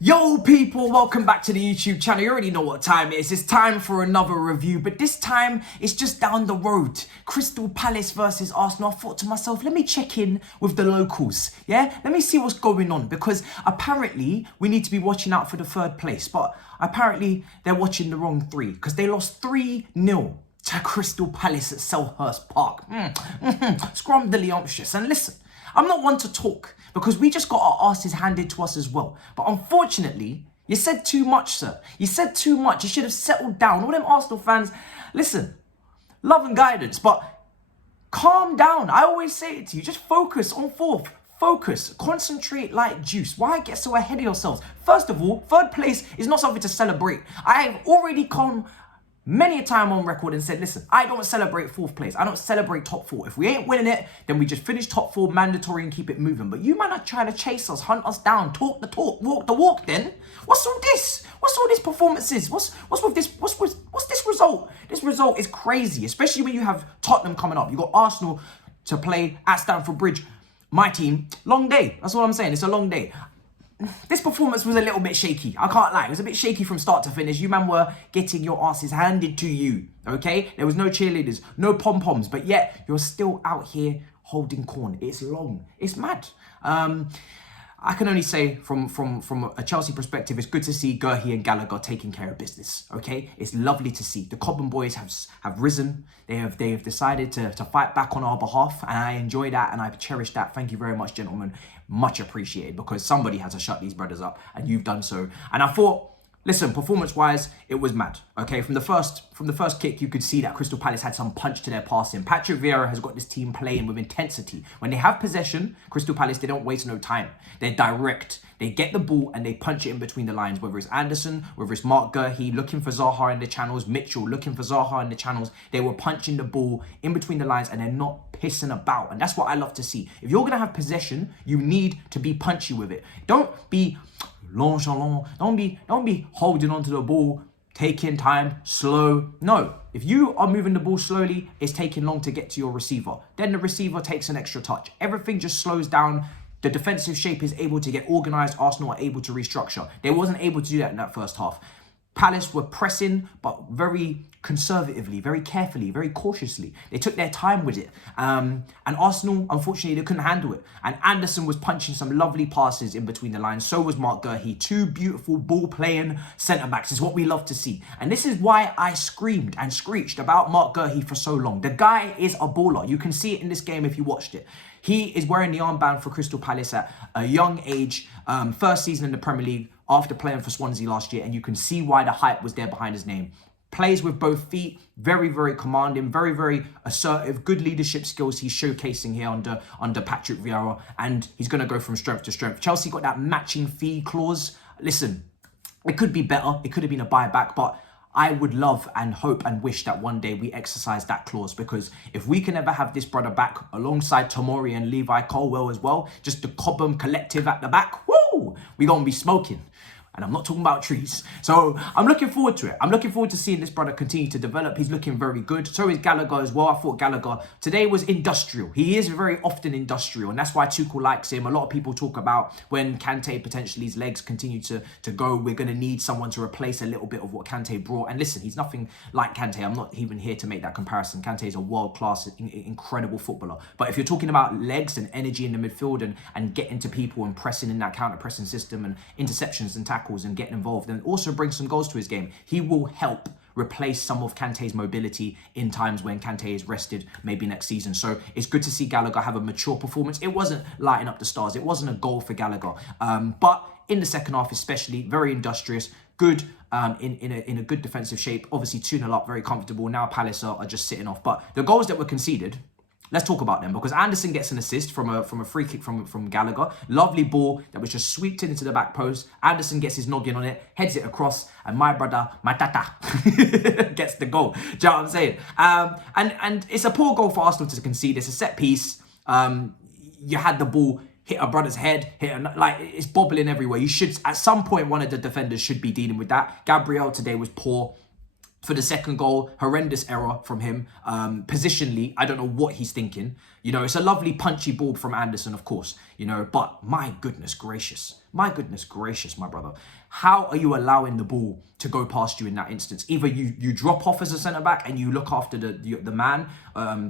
Yo people, welcome back to the YouTube channel. You already know what time it is. It's time for another review, but this time it's just down the road. Crystal Palace versus Arsenal. I thought to myself, let me check in with the locals. Yeah, let me see what's going on, because apparently we need to be watching out for the third place, but apparently they're watching the wrong three, because they lost 3-0 to Crystal Palace at Selhurst Park. Scrumdiddlyumptious. And listen, I'm not one to talk, because we just got our asses handed to us as well. But unfortunately, you said too much, sir. You said too much. You should have settled down. All them Arsenal fans, listen, love and guidance, but calm down. I always say it to you. Just focus on fourth. Focus. Concentrate like juice. Why get so ahead of yourselves? First of all, third place is not something to celebrate. I have already come many a time on record and said, listen, I don't celebrate fourth place. I don't celebrate top four. If we ain't winning it, then we just finish top four, mandatory, and keep it moving. But you man are trying to chase us, hunt us down, talk the talk, walk the walk then. What's all this? What's all these performances? What's with this? What's this result? This result is crazy, especially when you have Tottenham coming up. You got Arsenal to play at Stamford Bridge. My team, long day. That's all I'm saying. It's a long day. This performance was a little bit shaky. I can't lie. It was a bit shaky from start to finish. You man were getting your asses handed to you, okay? There was no cheerleaders, no pom-poms, but yet you're still out here holding corn. It's long. It's mad. I can only say from a Chelsea perspective, it's good to see Gurhey and Gallagher taking care of business, okay? It's lovely to see. The Cobham boys have risen. They have decided to fight back on our behalf, and I enjoy that and I cherish that. Thank you very much, gentlemen. Much appreciated, because somebody had to shut these brothers up, and you've done so. And I thought, listen, performance-wise, it was mad. Okay, from the first kick, you could see that Crystal Palace had some punch to their passing. Patrick Vieira has got this team playing with intensity. When they have possession, Crystal Palace, they don't waste no time. They're direct. They get the ball and they punch it in between the lines, whether it's Anderson, whether it's Mark Gurhey looking for Zaha in the channels, Mitchell looking for Zaha in the channels. They were punching the ball in between the lines and they're not pissing about. And that's what I love to see. If you're going to have possession, you need to be punchy with it. Don't be nonchalant. Don't be holding onto the ball, taking time, slow. No, if you are moving the ball slowly, it's taking long to get to your receiver. Then the receiver takes an extra touch. Everything just slows down. The defensive shape is able to get organised. Arsenal are able to restructure. They wasn't able to do that in that first half. Palace were pressing, but very conservatively, very carefully, very cautiously. They took their time with it. And Arsenal, unfortunately, they couldn't handle it. And Anderson was punching some lovely passes in between the lines. So was Mark Gurhey. Two beautiful ball-playing centre-backs is what we love to see. And this is why I screamed and screeched about Mark Gurhey for so long. The guy is a baller. You can see it in this game if you watched it. He is wearing the armband for Crystal Palace at a young age, first season in the Premier League after playing for Swansea last year, and you can see why the hype was there behind his name. Plays with both feet, very, very commanding, very, very assertive, good leadership skills he's showcasing here under Patrick Vieira, and he's going to go from strength to strength. Chelsea got that matching fee clause. Listen, it could be better. It could have been a buyback, but I would love and hope and wish that one day we exercise that clause, because if we can ever have this brother back alongside Tomori and Levi Colwell as well, just the Cobham collective at the back, woo, we're going to be smoking. And I'm not talking about trees. So I'm looking forward to it. I'm looking forward to seeing this brother continue to develop. He's looking very good. So is Gallagher as well. I thought Gallagher today was industrial. He is very often industrial. And that's why Tuchel likes him. A lot of people talk about when Kante potentially his legs continue to go, we're going to need someone to replace a little bit of what Kante brought. And listen, he's nothing like Kante. I'm not even here to make that comparison. Kante is a world-class, incredible footballer. But if you're talking about legs and energy in the midfield and getting to people and pressing in that counter-pressing system and interceptions and tackles and getting involved and also bring some goals to his game, he will help replace some of Kante's mobility in times when Kante is rested, maybe next season. So it's good to see Gallagher have a mature performance. It wasn't lighting up the stars. It wasn't a goal for Gallagher. But in the second half especially, very industrious, good, in a good defensive shape. Obviously 2-0 up, very comfortable. Now Palace are just sitting off. But the goals that were conceded, let's talk about them, because Anderson gets an assist from a free kick from Gallagher. Lovely ball that was just sweeped into the back post. Anderson gets his noggin on it, heads it across, and my brother, my tata, gets the goal. Do you know what I'm saying? And it's a poor goal for Arsenal to concede. It's a set piece. You had the ball hit a brother's head, like it's bobbling everywhere. You should, at some point, one of the defenders should be dealing with that. Gabriel today was poor. For the second goal, horrendous error from him. Positionally, I don't know what he's thinking. You know, it's a lovely punchy ball from Anderson, of course, you know, but my goodness gracious, my brother. How are you allowing the ball to go past you in that instance? Either you drop off as a centre-back and you look after the man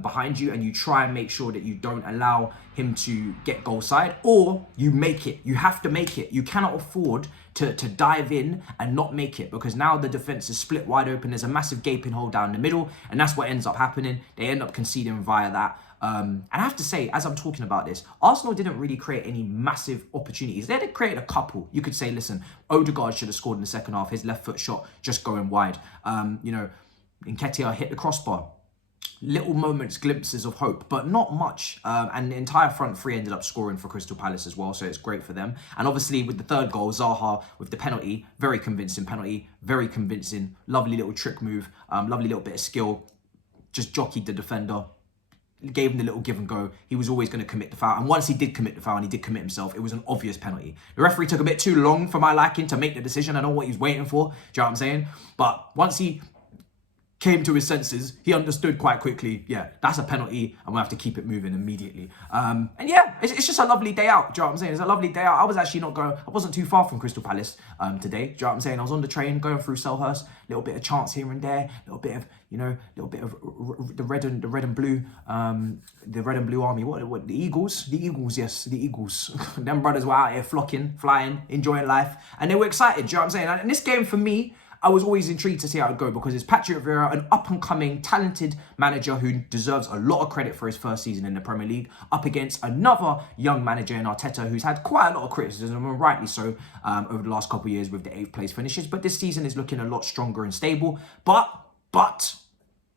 behind you and you try and make sure that you don't allow him to get goal side, or you make it. You have to make it. You cannot afford to dive in and not make it, because now the defence is split wide open. There's a massive gaping hole down the middle, and that's what ends up happening. They end up conceding via that. And I have to say, as I'm talking about this, Arsenal didn't really create any massive opportunities. They did create a couple. You could say, listen, Odegaard should have scored in the second half. His left foot shot just going wide. You know, Nketiah hit the crossbar. Little moments, glimpses of hope, but not much. And the entire front three ended up scoring for Crystal Palace as well, so it's great for them. And obviously with the third goal, Zaha with the penalty, very convincing penalty, very convincing. Lovely little trick move, lovely little bit of skill. Just jockeyed the defender, gave him the little give and go. He was always going to commit the foul. And once he did commit the foul, and he did commit himself, it was an obvious penalty. The referee took a bit too long for my liking to make the decision. I know what he was waiting for. Do you know what I'm saying? But once he came to his senses, he understood quite quickly, yeah, that's a penalty and we'll have to keep it moving immediately. And yeah, it's just a lovely day out. Do you know what I'm saying? It's a lovely day out. I was actually I wasn't too far from Crystal Palace today. Do you know what I'm saying? I was on the train going through Selhurst, little bit of chance here and there, little bit of the red and blue army. What the Eagles? The Eagles, yes, the Eagles. Them brothers were out here flocking, flying, enjoying life, and they were excited. Do you know what I'm saying? And this game for me, I was always intrigued to see how it would go, because it's Patrick Vieira, an up-and-coming, talented manager who deserves a lot of credit for his first season in the Premier League, up against another young manager in Arteta, who's had quite a lot of criticism, and rightly so, over the last couple of years with the 8th place finishes. But this season is looking a lot stronger and stable. But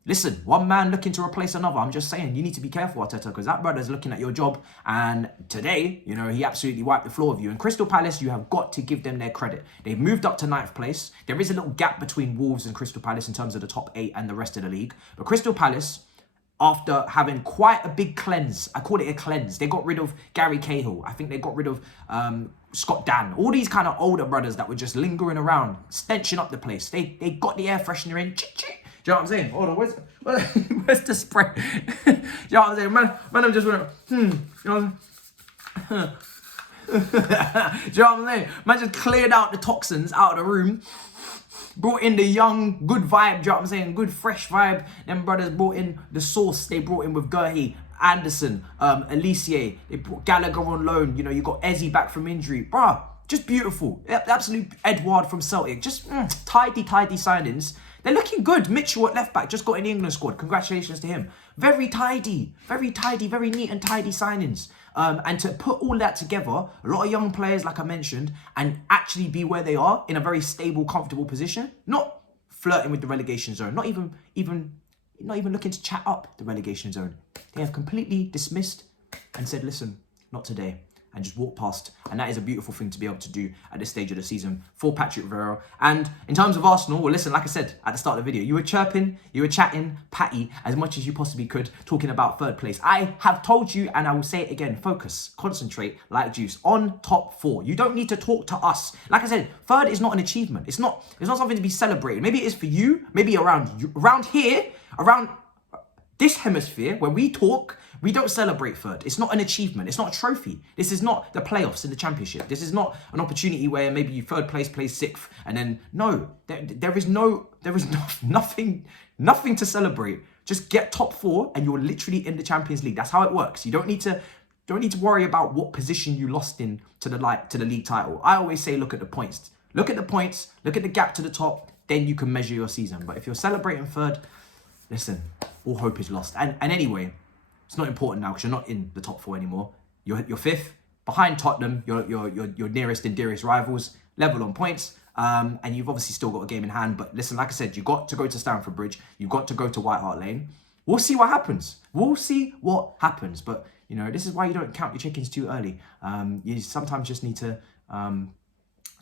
listen, one man looking to replace another. I'm just saying, you need to be careful, Arteta, because that brother's looking at your job. And today, you know, he absolutely wiped the floor with you. And Crystal Palace, you have got to give them their credit. They've moved up to 9th place. There is a little gap between Wolves and Crystal Palace in terms of the top 8 and the rest of the league. But Crystal Palace, after having quite a big cleanse, I call it a cleanse. They got rid of Gary Cahill. I think they got rid of Scott Dan. All these kind of older brothers that were just lingering around, stenching up the place. They got the air freshener in. Do you know what I'm saying? Hold on, where's the spray? Do you know what I'm saying? Man, I'm just went, you know what I'm saying? Do you know what I'm saying? Man just cleared out the toxins out of the room, brought in the young, good vibe, do you know what I'm saying? Good, fresh vibe. Them brothers brought in the sauce they brought in with Gurhey, Anderson, Alicia. They brought Gallagher on loan. You know, you got Ezzy back from injury. Bruh, just beautiful. Absolute Edward from Celtic. Just tidy signings. They're looking good. Mitchell at left back just got in the England squad. Congratulations to him. Very tidy, very neat and tidy signings. And to put all that together, a lot of young players, like I mentioned, and actually be where they are in a very stable, comfortable position. Not flirting with the relegation zone. Not even looking to chat up the relegation zone. They have completely dismissed and said, listen, not today. And just walk past. And that is a beautiful thing to be able to do at this stage of the season for Patrick Vieira. And in terms of Arsenal, well, listen, like I said at the start of the video, you were chirping, you were chatting, Patty, as much as you possibly could, talking about 3rd place. I have told you, and I will say it again, focus, concentrate like juice on top 4. You don't need to talk to us. Like I said, 3rd is not an achievement. It's not something to be celebrated. Maybe it is for you, maybe around here, around this hemisphere where we talk, we don't celebrate 3rd. It's not an achievement. It's not a trophy. This is not the playoffs in the championship. This is not an opportunity where maybe you 3rd place plays 6th and then no, there is nothing to celebrate. Just get top 4 and you're literally in the Champions League. That's how it works. You don't need to worry about what position you lost in to the league title. I always say look at the points. Look at the points, look at the gap to the top, then you can measure your season. But if you're celebrating 3rd, listen, all hope is lost. And anyway, it's not important now because you're not in the top 4 anymore. You're 5th behind Tottenham, your nearest and dearest rivals, level on points. And you've obviously still got a game in hand. But listen, like I said, you got to go to Stamford Bridge. You've got to go to White Hart Lane. We'll see what happens. But, you know, this is why you don't count your chickens too early. You sometimes just need to...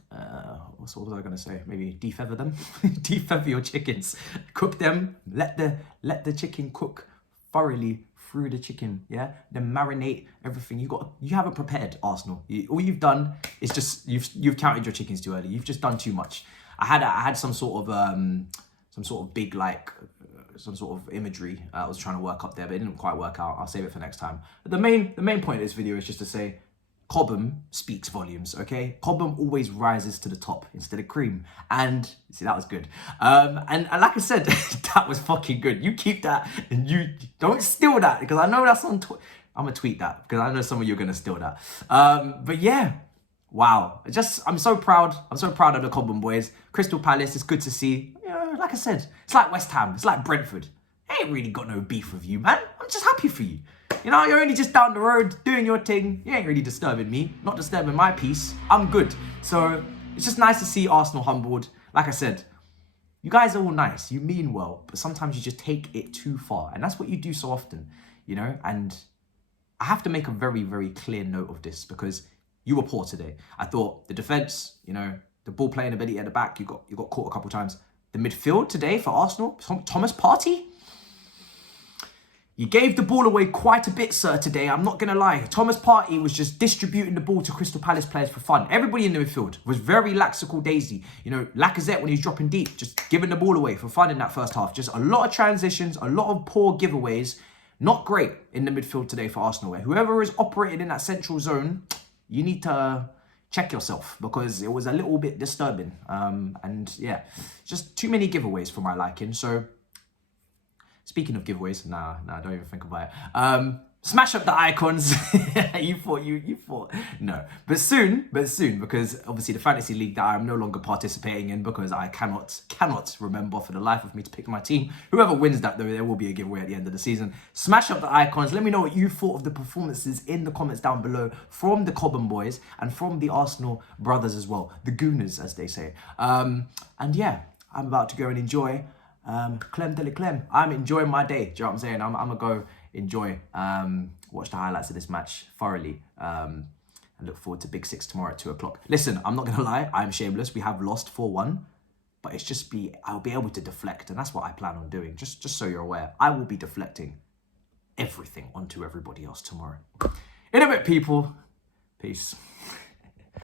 what was I going to say? Maybe defeather them. Defeather your chickens. Cook them. Let the chicken cook thoroughly through the chicken, yeah? Then marinate everything. You haven't prepared, Arsenal. All you've done is just you've counted your chickens too early. You've just done too much. I had some sort of big like some sort of imagery I was trying to work up there, but it didn't quite work out. I'll save it for next time. But the main point of this video is just to say, Cobham speaks volumes, okay? Cobham always rises to the top instead of cream. And, see, that was good. And like I said, that was fucking good. You keep that and you don't steal that, because I know that's on I'm gonna tweet that, because I know some of you are gonna steal that. But yeah, wow. I'm so proud. I'm so proud of the Cobham boys. Crystal Palace, it's good to see. You know, like I said, it's like West Ham. It's like Brentford. I ain't really got no beef with you, man. I'm just happy for you. You know, you're only just down the road doing your thing. You ain't really disturbing me, not disturbing my peace. I'm good. So it's just nice to see Arsenal humbled. Like I said, you guys are all nice. You mean well, but sometimes you just take it too far. And that's what you do so often, you know? And I have to make a very, very clear note of this, because you were poor today. I thought the defense, you know, the ball playing ability at the back, you got caught a couple times. The midfield today for Arsenal, Thomas Partey, you gave the ball away quite a bit, sir, today. I'm not going to lie. Thomas Partey was just distributing the ball to Crystal Palace players for fun. Everybody in the midfield was very lackadaisical daisy. You know, Lacazette, when he's dropping deep, just giving the ball away for fun in that first half. Just a lot of transitions, a lot of poor giveaways. Not great in the midfield today for Arsenal. Whoever is operating in that central zone, you need to check yourself, because it was a little bit disturbing. And yeah, just too many giveaways for my liking. So, speaking of giveaways, nah, don't even think about it. Smash up the icons. you thought. No. But soon, because obviously the fantasy league that I'm no longer participating in, because I cannot remember for the life of me to pick my team. Whoever wins that, though, there will be a giveaway at the end of the season. Smash up the icons. Let me know what you thought of the performances in the comments down below from the Cobham boys and from the Arsenal brothers as well. The Gooners, as they say. And yeah, I'm about to go and enjoy Clem de la Clem. I'm enjoying my day. Do you know what I'm saying? I'm gonna go enjoy, watch the highlights of this match thoroughly, and look forward to Big Six tomorrow at 2 o'clock. Listen, I'm not gonna lie, I'm shameless. We have lost 4-1, but it's just I'll be able to deflect, and that's what I plan on doing. Just so you're aware, I will be deflecting everything onto everybody else tomorrow. In a bit, people. Peace.